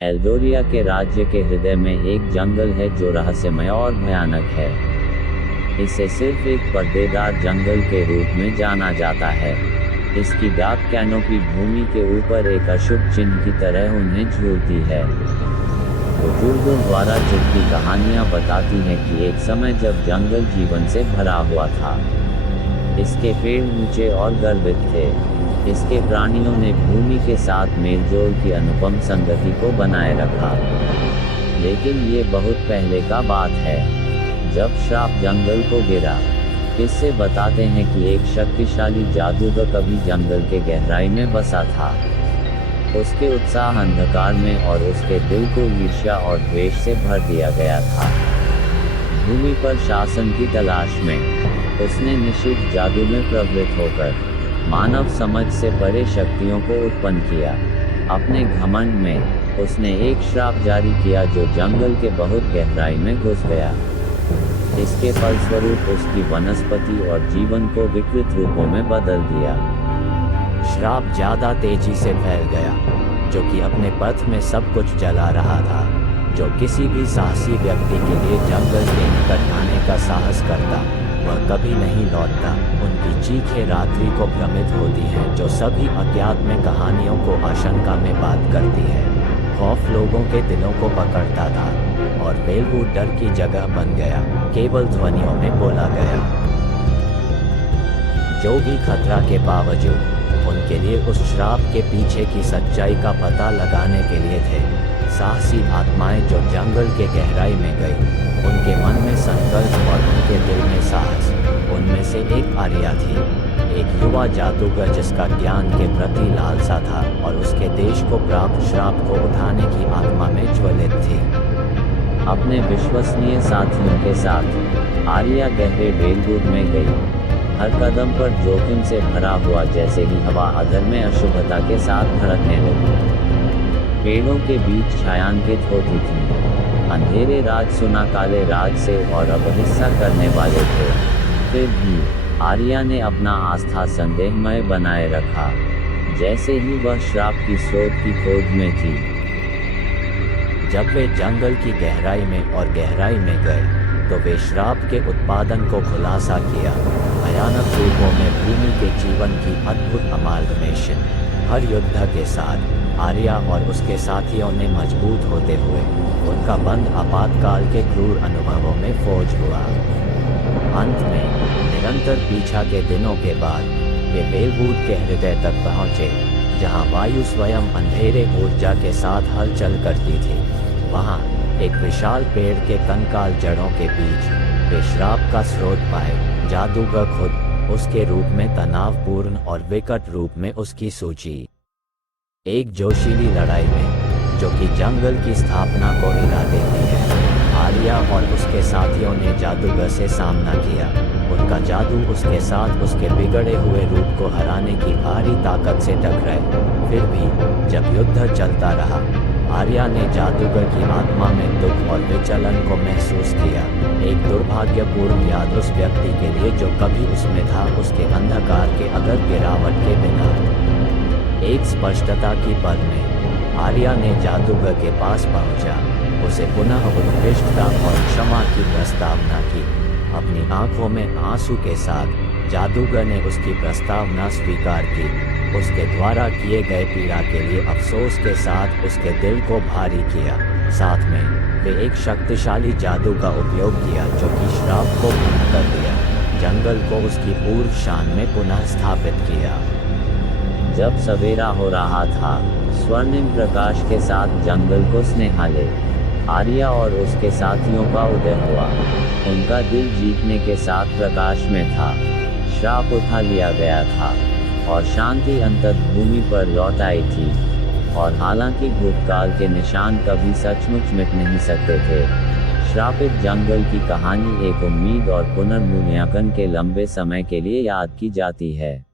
Eldoria के राज्य के हृदय में एक जंगल है जो रहस्यमय और भयानक है। इसे सिर्फ एक पर्देदार जंगल के रूप में जाना जाता है। इसकी डार्क कैनोपी भूमि के ऊपर एक अशुभ चिन्ह की तरह उन्हें झूलती है। बुजुर्गों द्वारा चुटकी कहानियां बताती हैं कि एक समय जब जंगल जीवन से भरा हुआ था। इसके पेड़ ऊंचे और गर्वित थे। इसके प्राणियों ने भूमि के साथ मेलजोल की अनुपम संगति को बनाए रखा। लेकिन ये बहुत पहले का बात है, जब श्राप जंगल को गिरा। किस्से बताते हैं कि एक शक्तिशाली जादूगर कभी जंगल के गहराई में बसा था। उसके उत्साह अंधकार में और उसके दिल को ईर्ष्या और द्वेष से भर दिया गया था। भूमि पर शासन की तलाश में उसने निषिद्ध जादू में प्रवृत्त होकर मानव समझ से परे शक्तियों को उत्पन्न किया। अपने घमंड में उसने एक श्राप जारी किया जो जंगल के बहुत गहराई में घुस गया। इसके फलस्वरूप उसकी वनस्पति और जीवन को विकृत रूपों में बदल दिया। श्राप ज्यादा तेजी से फैल गया, जो कि अपने पथ में सब कुछ जला रहा था। जो किसी भी साहसी व्यक्ति के लिए जंगल के निकट आने का साहस करता, वह कभी नहीं लौटता। उनकी चीखें रात्रि को भ्रमित होती हैं, जो सभी अज्ञात में कहानियों को आशंका में बात करती है। खौफ लोगों के दिलों को पकड़ता था और बेलवुड डर की जगह बन गया, केवल ध्वनियों में बोला गया। जो भी खतरा के बावजूद उनके लिए उस श्राप के पीछे की सच्चाई का पता लगाने के लिए थे। साहसी आत्माएं जो जंगल के गहराई में गई, उनके मन में संकल्प और उनके दिल में साहस। उनमें से एक आर्या थी, एक युवा जादूगर जिसका ज्ञान के प्रति लालसा था और उसके देश को प्राप्त श्राप को उठाने की आत्मा में ज्वलित थी। अपने विश्वसनीय साथियों के साथ आर्या गहरे बेलवुड में गई, हर कदम पर जोखिम से भरा हुआ। जैसे ही हवा अधर में अशुभता के साथ धड़कने लगी, पेड़ों के बीच छायांकित होती थी। अंधेरे राज सुना काले राज से और अब हिस्सा करने वाले थे। फिर भी आर्या ने अपना आस्था संदेहमय बनाए रखा, जैसे ही वह श्राप की स्रोत की खोज में थी। जब वे जंगल की गहराई में और गहराई में गए, तो वे श्राप के उत्पादन को खुलासा किया। भयानक रूपों में भूमि के जीवन की अद्भुत अमालगमेशन। हर योद्धा के साथ आर्या और उसके साथियों ने मजबूत होते हुए उनका बंद आपातकाल के क्रूर अनुभवों में फौज हुआ। अंत में निरंतर पीछा के दिनों के बाद वे बेलवुड के हृदय तक पहुंचे, जहां वायु स्वयं अंधेरे ऊर्जा के साथ हलचल करती थी। वहां एक विशाल पेड़ के कंकाल जड़ों के बीच वे श्राप का स्रोत पाए। जादूगर खुद उसके रूप में तनावपूर्ण और विकट रूप में उसकी सूची। एक जोशीली लड़ाई में, जो कि जंगल की स्थापना को हिला देती है, आर्या और उसके साथियों ने जादूगर से सामना किया। उनका जादू उसके साथ उसके बिगड़े हुए रूप को हराने की भारी ताकत से टकराए। फिर भी जब युद्ध चलता रहा, आर्या ने जादूगर की आत्मा में दुख और विचलन को महसूस किया। एक दुर्भाग्यपूर्ण याद उस व्यक्ति के लिए जो कभी उसमें था, उसके अंधकार के अगर गिरावट के बिना। एक स्पष्टता की पल में आर्या ने जादूगर के पास पहुंचा, उसे पुनः उत्कृष्टता और क्षमा की प्रस्तावना की। अपनी आंखों में आंसू के साथ जादूगर ने उसकी प्रस्तावना स्वीकार की। उसके द्वारा किए गए पीड़ा के लिए अफसोस के साथ उसके दिल को भारी किया। साथ में वे एक शक्तिशाली जादू का उपयोग किया, जो कि श्राप को भंग कर दिया, जंगल को उसकी पूर्व शान में पुनः स्थापित किया। जब सवेरा हो रहा था, स्वर्णिम प्रकाश के साथ जंगल को स्नेहाले आर्या और उसके साथियों का उदय हुआ। उनका दिल जीतने के साथ प्रकाश में था। श्राप उठा लिया गया था और शांति अंततः भूमि पर लौट आई थी। और हालांकि भूतकाल के निशान कभी सचमुच मिट नहीं सकते थे, श्रापित जंगल की कहानी एक उम्मीद और पुनर्मूल्यांकन के लंबे समय के लिए याद की जाती है।